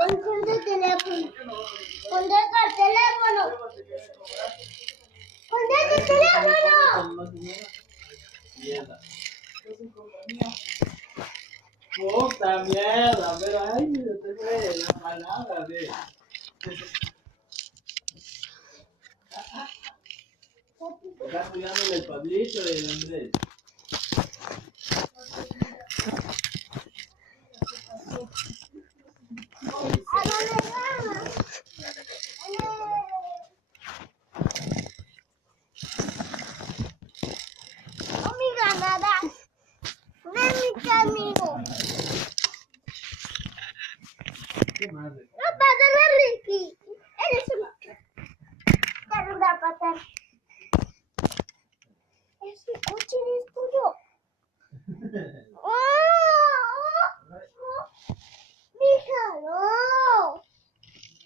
Contesta el teléfono. Contesta el teléfono. Contesta el teléfono. Puta mierda, pero ay, yo te fue la palabra de. Está cuidándole el Pablito y el Andrés. Nada. No es mi amigo. ¿Qué madre? No pasa nada, Ricky. Eres un... Te voy a patar. Ese coche es tuyo. Déjalo.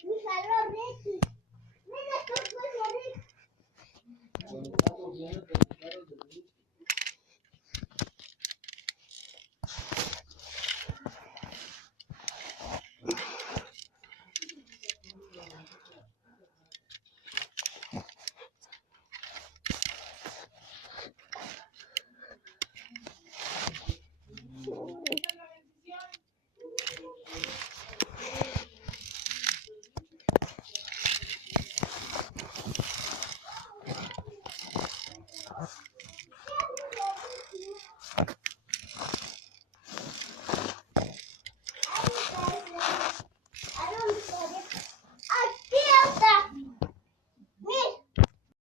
Déjalo, Ricky. Mira, tú puedes, Ricky.